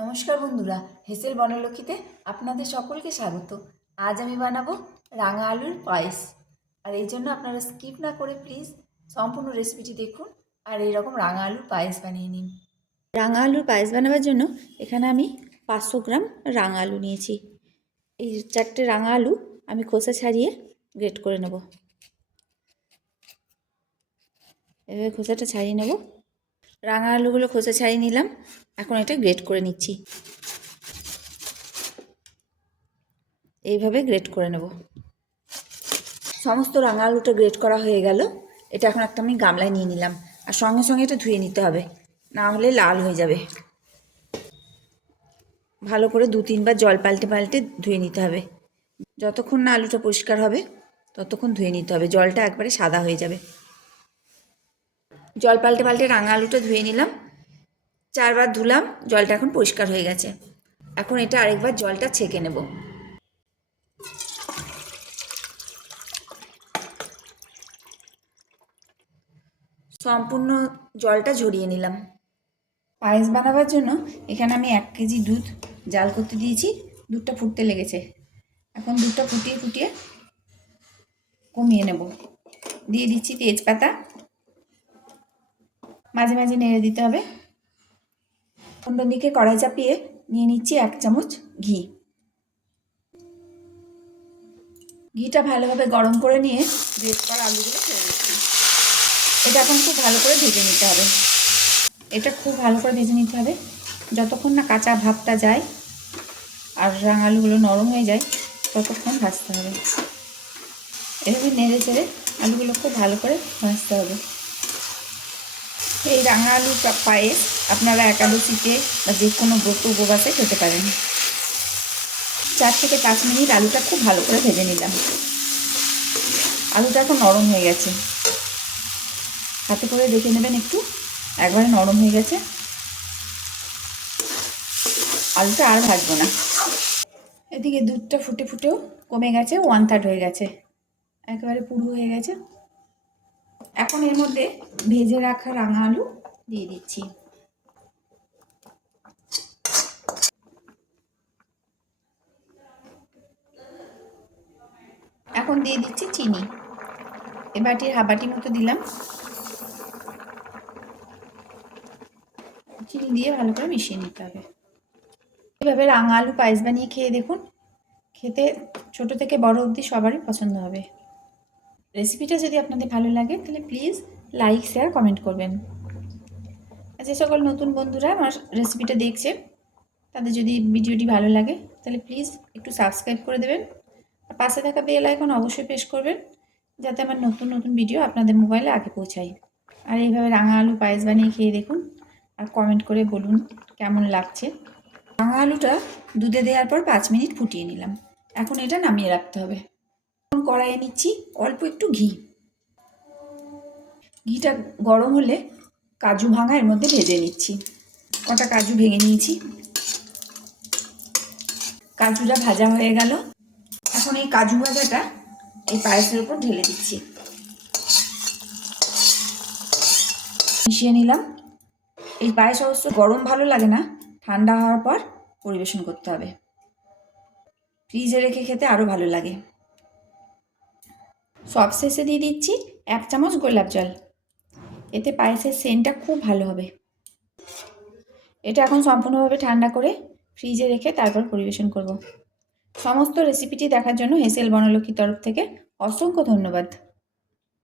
নমস্কার বন্ধুরা, হেসেল বনলক্ষ্মীতে আপনাদের সকলকে স্বাগত। আজ আমি বানাবো রাঙা আলুর পায়েস। আর এই জন্য আপনারা স্কিপ না করে প্লিজ সম্পূর্ণ রেসিপিটি দেখুন আর এইরকম রাঙা আলুর পায়েস বানিয়ে নিন। রাঙা আলুর পায়েস বানাবার জন্য এখানে আমি 500 গ্রাম রাঙা আলু নিয়েছি। এই 4টে রাঙা আলু আমি খোসা ছাড়িয়ে গ্রেট করে নেব। এভাবে খোসাটা ছাড়িয়ে নেব। রাঙা আলুগুলো খোসা ছাড়িয়ে নিলাম, এখন এটা গ্রেট করে নিচ্ছি। এইভাবে গ্রেট করে নেব। সমস্ত রাঙা আলুটা গ্রেট করা হয়ে গেল। এটা এখন একটা আমি গামলায় নিয়ে নিলাম, আর সঙ্গে সঙ্গে এটা ধুয়ে নিতে হবে, না হলে লাল হয়ে যাবে। ভালো করে 2-3 বার জল পাল্টে পাল্টে ধুয়ে নিতে হবে। যতক্ষণ না আলুটা পরিষ্কার হবে ততক্ষণ ধুয়ে নিতে হবে, জলটা একবারে সাদা হয়ে যাবে। জল পাল্টে পাল্টে রাঙা আলুটা ধুয়ে নিলাম, 4 বার ধুলাম, জলটা এখন পরিষ্কার হয়ে গেছে। এখন এটা আরেকবার জলটা ছেঁকে নেব। সম্পূর্ণ জলটা ঝরিয়ে নিলাম। পায়েস বানাবার জন্য এখানে আমি 1 কেজি দুধ জাল করতে দিয়েছি। দুধটা ফুটতে লেগেছে, এখন দুধটা ফুটিয়ে ফুটিয়ে কমিয়ে নেব। দিয়ে দিচ্ছি তেজপাতা, মাঝে মাঝে নেড়ে দিতে হবে। অন্য দিকে কড়াই চাপিয়ে নিয়ে নিচ্ছি 1 চামচ ঘি। ঘিটা ভালোভাবে গরম করে নিয়ে গ্রেট করা আলুগুলো ছেড়ে দিচ্ছি। এটা এখন খুব ভালো করে ভেজে নিতে হবে। এটা খুব ভালো করে ভেজে নিতে হবে, যতক্ষণ না কাঁচা ভাবটা যায় আর রাঙা আলুগুলো নরম হয়ে যায় ততক্ষণ ভাজতে হবে। এভাবে নেড়ে চেড়ে আলুগুলো খুব ভালো করে ভাজতে হবে। এই রাঙা আলু পায়েস আপনারা একাদশীতে বা যে কোনো ব্রত উপবাসে খেতে পারেন। 4 থেকে 5 মিনিট আলুটা খুব ভালো করে ভেজে নিলাম। আলুটা এখন নরম হয়ে গেছে, হাতে করে দেখে নেবেন একটু, একবারে নরম হয়ে গেছে। আলুটা আর ভাজবো না। এদিকে দুধটা ফুটে ফুটেও কমে গেছে, 1/3 হয়ে গেছে, একেবারে পুরো হয়ে গেছে। এখন এর মধ্যে ভেজে রাখা রাঙা আলু দিয়ে দিচ্ছি। এখন দিয়ে দিচ্ছি চিনি, এ বাটির হাফ বাটি মতো দিলাম। চিনি দিয়ে ভালো করে মিশিয়ে নিতে হবে। এভাবে রাঙা আলু পায়েস বানিয়ে খেয়ে দেখুন, খেতে ছোট থেকে বড় অবধি সবারই পছন্দ হবে। রেসিপিটা যদি আপনাদের ভালো লাগে তাহলে প্লিজ লাইক, শেয়ার, কমেন্ট করবেন। যে সকল নতুন বন্ধুরা আমার রেসিপিটা দেখছে তাদের যদি ভিডিওটি ভালো লাগে তাহলে প্লিজ একটু সাবস্ক্রাইব করে দেবেন, আর পাশে থাকা বেল আইকন অবশ্যই প্রেস করবেন যাতে আমার নতুন নতুন ভিডিও আপনাদের মোবাইলে আগে পৌঁছায়। আর এইভাবে রাঙা আলু পায়েস বানিয়ে খেয়ে দেখুন, আর কমেন্ট করে বলুন কেমন লাগছে। রাঙা আলুটা দুধে দেওয়ার পর 5 মিনিট ফুটিয়ে নিলাম, এখন এটা নামিয়ে রাখতে হবে। এখন কড়াইয়ে নিচ্ছি অল্প একটু ঘি। ঘিটা গরম হলে কাজু ভাঙা এর মধ্যে ভেজে নিচ্ছি। কটা কাজু ভেঙে নিয়েছি। কাজুটা ভাজা হয়ে গেল, এখন এই কাজু ভাজাটা এই পায়েসের উপর ঢেলে দিচ্ছি। মিশিয়ে নিলাম। এই পায়েস অবশ্য গরম ভালো লাগে না, ঠান্ডা হওয়ার পর পরিবেশন করতে হবে। ফ্রিজে রেখে খেতে আরও ভালো লাগে। সব শেষে দিয়ে দিচ্ছি 1 চামচ গোলাপ জল, এতে পায়েসের সেন্টটা খুব ভালো হবে। এটা এখন সম্পূর্ণভাবে ঠান্ডা করে ফ্রিজে রেখে তারপর পরিবেশন করব। সমস্ত রেসিপিটি দেখার জন্য হেসেল বনলক্ষ্মীর তরফ থেকে অসংখ্য ধন্যবাদ।